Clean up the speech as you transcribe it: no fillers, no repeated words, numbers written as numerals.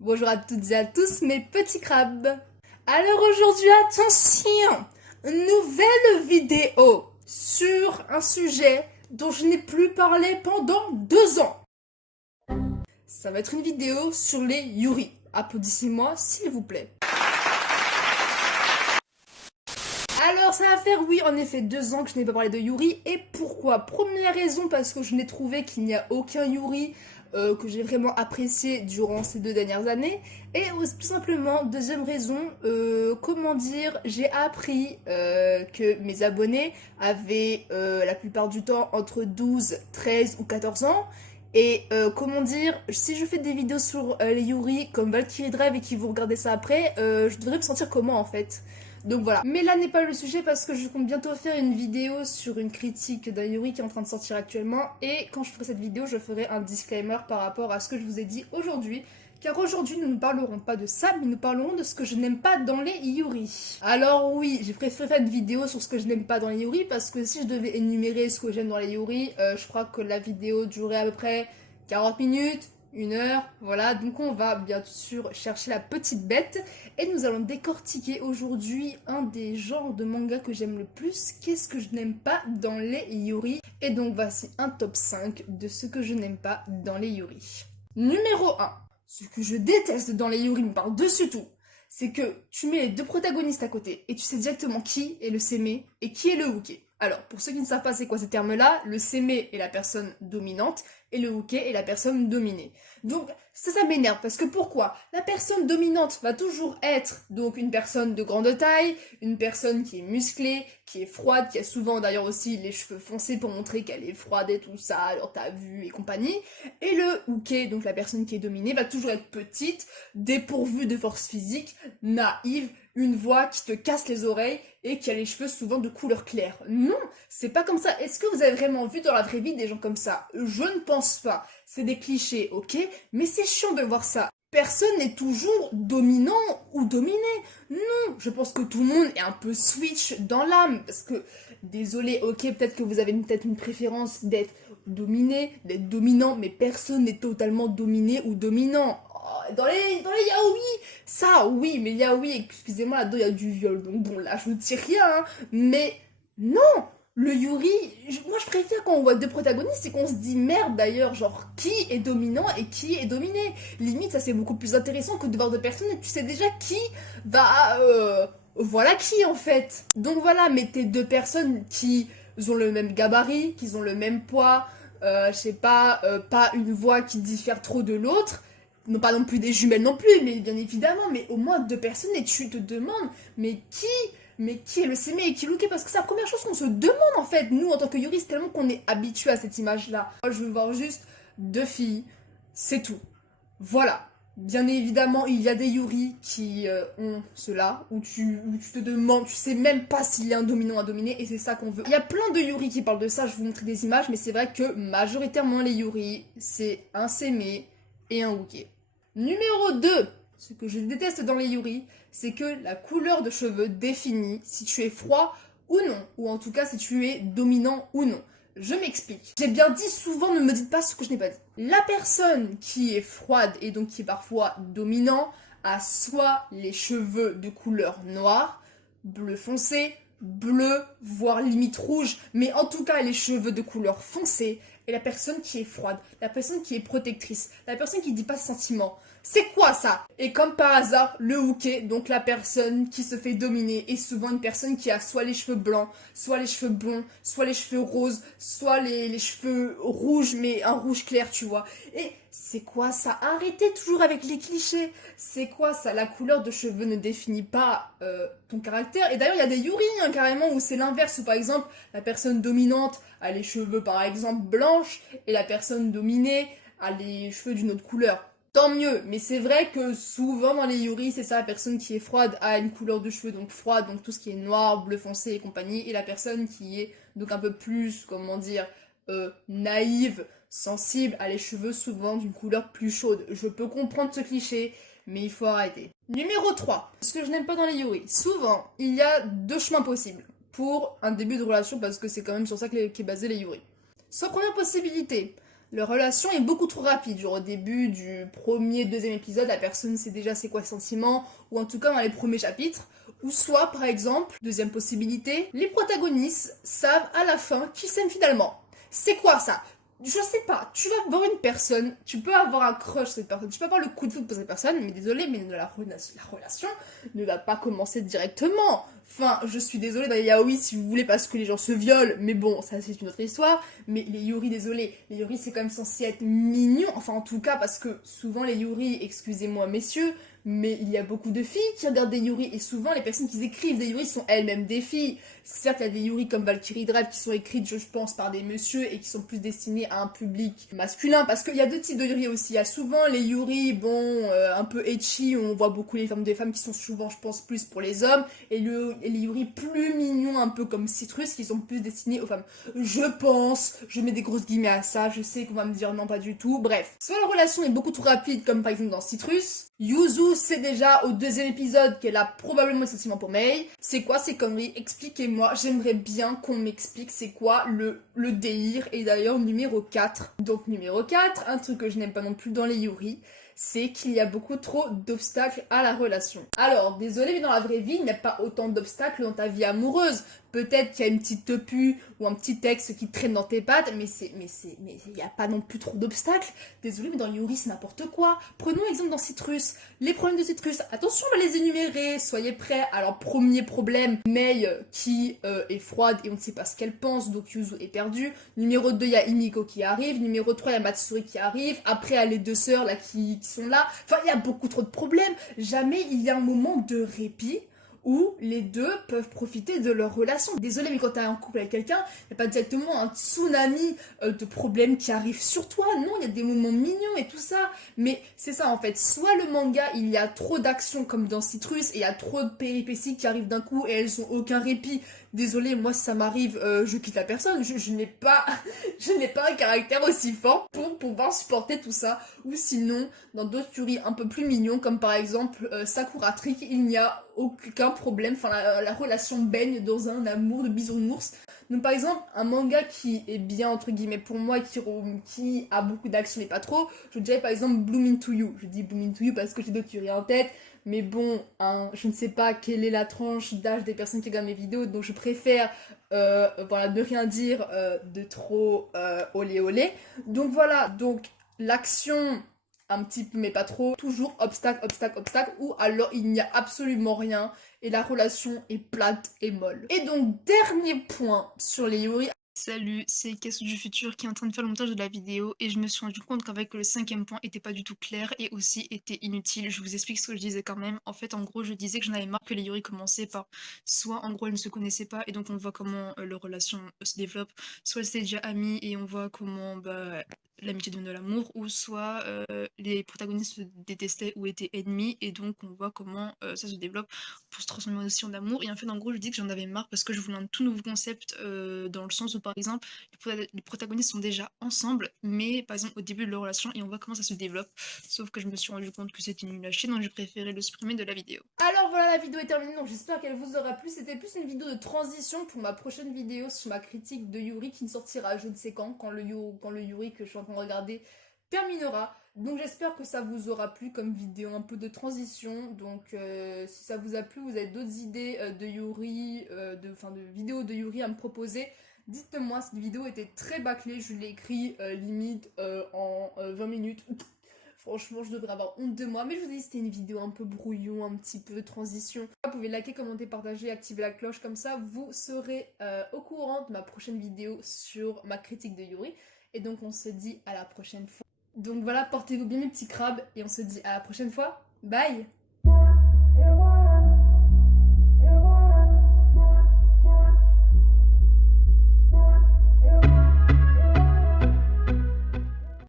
Bonjour à toutes et à tous mes petits crabes. Alors aujourd'hui, attention, une nouvelle vidéo sur un sujet dont je n'ai plus parlé pendant 2 ans. Ça va être une vidéo sur les Yuri. Applaudissez-moi s'il vous plaît. Alors ça va faire, oui, en effet, 2 ans que je n'ai pas parlé de Yuri. Et pourquoi? Première raison, parce que je n'ai trouvé qu'il n'y a aucun Yuri que j'ai vraiment apprécié durant ces 2 dernières années. Et aussi, tout simplement, deuxième raison, comment dire, j'ai appris que mes abonnés avaient la plupart du temps entre 12, 13 ou 14 ans. Et comment dire, si je fais des vidéos sur les Yuri comme Valkyrie Drive et qui vous regardez ça après, je devrais me sentir comment en fait? Donc voilà. Mais là n'est pas le sujet parce que je compte bientôt faire une vidéo sur une critique d'un Yuri qui est en train de sortir actuellement. Et quand je ferai cette vidéo, je ferai un disclaimer par rapport à ce que je vous ai dit aujourd'hui. Car aujourd'hui, nous ne parlerons pas de ça, mais nous parlerons de ce que je n'aime pas dans les Yuri. Alors oui, j'ai préféré faire une vidéo sur ce que je n'aime pas dans les Yuri parce que si je devais énumérer ce que j'aime dans les Yuri, je crois que la vidéo durerait à peu près 40 minutes. 1 heure, voilà, donc on va bien sûr chercher la petite bête et nous allons décortiquer aujourd'hui un des genres de manga que j'aime le plus. Qu'est-ce que je n'aime pas dans les Yuri? Et donc voici un top 5 de ce que je n'aime pas dans les Yuri. Numéro 1. Ce que je déteste dans les Yuri, mais par-dessus tout, c'est que tu mets les deux protagonistes à côté et tu sais directement qui est le seme et qui est le uke. Alors, pour ceux qui ne savent pas c'est quoi ces termes-là, le seme est la personne dominante et le uke est la personne dominée. Donc, ça m'énerve parce que pourquoi? La personne dominante va toujours être donc une personne de grande taille, une personne qui est musclée, qui est froide, qui a souvent d'ailleurs aussi les cheveux foncés pour montrer qu'elle est froide et tout ça, alors t'as vu et compagnie. Et le uke, donc la personne qui est dominée, va toujours être petite, dépourvue de force physique, naïve, une voix qui te casse les oreilles et qui a les cheveux souvent de couleur claire. Non, c'est pas comme ça. Est-ce que vous avez vraiment vu dans la vraie vie des gens comme ça? Je ne pense pas. C'est des clichés, ok? Mais c'est chiant de voir ça. Personne n'est toujours dominant ou dominé. Non, je pense que tout le monde est un peu switch dans l'âme. Parce que, désolé, ok, peut-être que vous avez peut-être une préférence d'être dominé, d'être dominant, mais personne n'est totalement dominé ou dominant. Dans les yaoi, ça oui, mais yaoi, excusez-moi, là-dedans il y a du viol, donc bon, là je ne dis rien, hein, mais non, le Yuri, moi je préfère quand on voit deux protagonistes et qu'on se dit merde d'ailleurs, genre qui est dominant et qui est dominé. Limite, ça c'est beaucoup plus intéressant que de voir deux personnes et tu sais déjà qui va, voilà qui en fait. Donc voilà, mettez deux personnes qui ont le même gabarit, qui ont le même poids, je sais pas, pas une voix qui diffère trop de l'autre, non pas non plus des jumelles non plus, mais bien évidemment, mais au moins deux personnes et tu te demandes, mais qui est le Seme et qui est Luke? Parce que c'est la première chose qu'on se demande en fait, nous en tant que Yuri, c'est tellement qu'on est habitué à cette image-là. Moi je veux voir juste deux filles, c'est tout. Voilà. Bien évidemment, il y a des Yuri qui ont cela, où tu te demandes, tu sais même pas s'il y a un dominant à dominer, et c'est ça qu'on veut. Il y a plein de Yuri qui parlent de ça, je vais vous montrer des images, mais c'est vrai que majoritairement les Yuri, c'est un Seme et un Uke. Numéro 2, ce que je déteste dans les Yuri, c'est que la couleur de cheveux définit si tu es froid ou non, ou en tout cas si tu es dominant ou non. Je m'explique. J'ai bien dit souvent, ne me dites pas ce que je n'ai pas dit. La personne qui est froide et donc qui est parfois dominant a soit les cheveux de couleur noire, bleu foncé, bleu, voire limite rouge, mais en tout cas les cheveux de couleur foncée, et la personne qui est froide, la personne qui est protectrice, la personne qui dit pas ses sentiments. C'est quoi ça? Et comme par hasard, le Uke, donc la personne qui se fait dominer, est souvent une personne qui a soit les cheveux blancs, soit les cheveux blonds, soit les cheveux roses, soit les cheveux rouges, mais un rouge clair, tu vois. Et c'est quoi ça? Arrêtez toujours avec les clichés. C'est quoi ça? La couleur de cheveux ne définit pas ton caractère. Et d'ailleurs, il y a des Yuri, hein, carrément, où c'est l'inverse. Où par exemple, la personne dominante a les cheveux, par exemple, blanches, et la personne dominée a les cheveux d'une autre couleur. Tant mieux, mais c'est vrai que souvent dans les Yuri, c'est ça, la personne qui est froide a une couleur de cheveux donc froide, donc tout ce qui est noir, bleu foncé et compagnie, et la personne qui est donc un peu plus, comment dire, naïve, sensible, a les cheveux souvent d'une couleur plus chaude. Je peux comprendre ce cliché, mais il faut arrêter. Numéro 3, ce que je n'aime pas dans les Yuri, souvent, il y a deux chemins possibles pour un début de relation, parce que c'est quand même sur ça qu'est basé les Yuri. Soit première possibilité, Leur relation est beaucoup trop rapide, genre au début du premier, deuxième épisode, la personne sait déjà c'est quoi ses sentiments, ou en tout cas dans les premiers chapitres. Ou soit, par exemple, deuxième possibilité, les protagonistes savent à la fin qu'ils s'aiment finalement. C'est quoi ça? Je sais pas, tu vas voir une personne, tu peux avoir un crush sur cette personne, tu peux avoir le coup de foudre pour cette personne, mais désolé, mais la relation ne va pas commencer directement. Enfin, je suis désolée dans les yaoi si vous voulez parce que les gens se violent, mais bon, ça c'est une autre histoire. Mais les yuri, désolé, les yuri c'est quand même censé être mignon, enfin en tout cas parce que souvent les yuri, excusez-moi messieurs, mais il y a beaucoup de filles qui regardent des yuri et souvent les personnes qui écrivent des yuri sont elles-mêmes des filles. Certes, il y a des yuri comme Valkyrie Drive qui sont écrites, je pense, par des messieurs et qui sont plus destinées à un public masculin parce qu'il y a deux types de yuri aussi. Il y a souvent les yuri, bon, un peu ecchi, où on voit beaucoup des femmes qui sont souvent, je pense, plus pour les hommes et les yuri plus mignons, un peu comme Citrus, qui sont plus destinés aux femmes. Je pense, je mets des grosses guillemets à ça, je sais qu'on va me dire non, pas du tout. Bref, soit la relation est beaucoup trop rapide, comme par exemple dans Citrus. Yuzu sait déjà au deuxième épisode qu'elle a probablement des sentiments pour Mei. C'est quoi ces conneries? Expliquez-moi, j'aimerais bien qu'on m'explique c'est quoi le délire. Et d'ailleurs, numéro 4. Donc numéro 4, un truc que je n'aime pas non plus dans les Yuri, c'est qu'il y a beaucoup trop d'obstacles à la relation. Alors, désolé, mais dans la vraie vie, il n'y a pas autant d'obstacles dans ta vie amoureuse. Peut-être qu'il y a une petite tepu ou un petit texte qui traîne dans tes pattes, mais il n'y a pas non plus trop d'obstacles. Désolé, mais dans Yuri, c'est n'importe quoi. Prenons exemple dans Citrus. Les problèmes de Citrus, attention, on va les énumérer. Soyez prêts. Alors, premier problème, Mei qui est froide et on ne sait pas ce qu'elle pense, donc Yuzu est perdu. Numéro 2, il y a Himiko qui arrive. Numéro 3, il y a Matsuri qui arrive. Après, il y a les deux sœurs là qui sont là. Enfin, il y a beaucoup trop de problèmes. Jamais il y a un moment de répit où les deux peuvent profiter de leur relation. Désolé, mais quand t'es en couple avec quelqu'un, il n'y a pas directement un tsunami de problèmes qui arrivent sur toi. Non, il y a des moments mignons et tout ça. Mais c'est ça en fait. Soit le manga, il y a trop d'action comme dans Citrus, et il y a trop de péripéties qui arrivent d'un coup et elles ont aucun répit. Désolé, moi si ça m'arrive, je quitte la personne. Je n'ai pas, je n'ai pas un caractère aussi fort pour pouvoir supporter tout ça. Ou sinon, dans d'autres Yuri un peu plus mignons, comme par exemple Sakura Trick, il n'y a aucun problème. Enfin, la relation baigne dans un amour de bisounours. Donc par exemple, un manga qui est bien entre guillemets pour moi, qui a beaucoup d'action mais pas trop, je dirais par exemple Bloom Into You. Je dis Bloom Into You parce que j'ai d'autres Yuri en tête. Mais bon, hein, je ne sais pas quelle est la tranche d'âge des personnes qui regardent mes vidéos, donc je préfère voilà, ne rien dire de trop olé olé. Donc voilà, donc l'action un petit peu mais pas trop, toujours obstacle, obstacle, obstacle, ou alors il n'y a absolument rien et la relation est plate et molle. Et donc dernier point sur les Yuri. Salut, c'est Cassou du futur qui est en train de faire le montage de la vidéo et je me suis rendu compte qu'avec le cinquième point était pas du tout clair et aussi était inutile. Je vous explique ce que je disais quand même. En fait, en gros, je disais que j'en avais marre que les Yuri commençaient par soit en gros elles ne se connaissaient pas et donc on voit comment leur relation se développe, soit elles étaient déjà amies et on voit comment l'amitié devient de l'amour, ou soit les protagonistes se détestaient ou étaient ennemis et donc on voit comment ça se développe pour se transformer aussi en amour. Et en fait, en gros, je dis que j'en avais marre parce que je voulais un tout nouveau concept dans le sens où, par exemple, les protagonistes sont déjà ensemble, mais par exemple au début de leur relation et on voit comment ça se développe. Sauf que je me suis rendu compte que c'était nul à chier, donc j'ai préféré le supprimer de la vidéo. Alors voilà, la vidéo est terminée, donc j'espère qu'elle vous aura plu. C'était plus une vidéo de transition pour ma prochaine vidéo sur ma critique de Yuri qui ne sortira je ne sais quand le Yuri que je suis en train de regarder terminera. Donc j'espère que ça vous aura plu comme vidéo un peu de transition. Donc si ça vous a plu, vous avez d'autres idées de Yuri, de vidéos de Yuri à me proposer. Dites-le moi, cette vidéo était très bâclée, je l'ai écrit limite en 20 minutes. Franchement, je devrais avoir honte de moi, mais je vous dis, c'était une vidéo un peu brouillon, un petit peu transition. Vous pouvez liker, commenter, partager, activer la cloche, comme ça vous serez au courant de ma prochaine vidéo sur ma critique de Yuri. Et donc on se dit à la prochaine fois. Donc voilà, portez-vous bien mes petits crabes, et on se dit à la prochaine fois. Bye!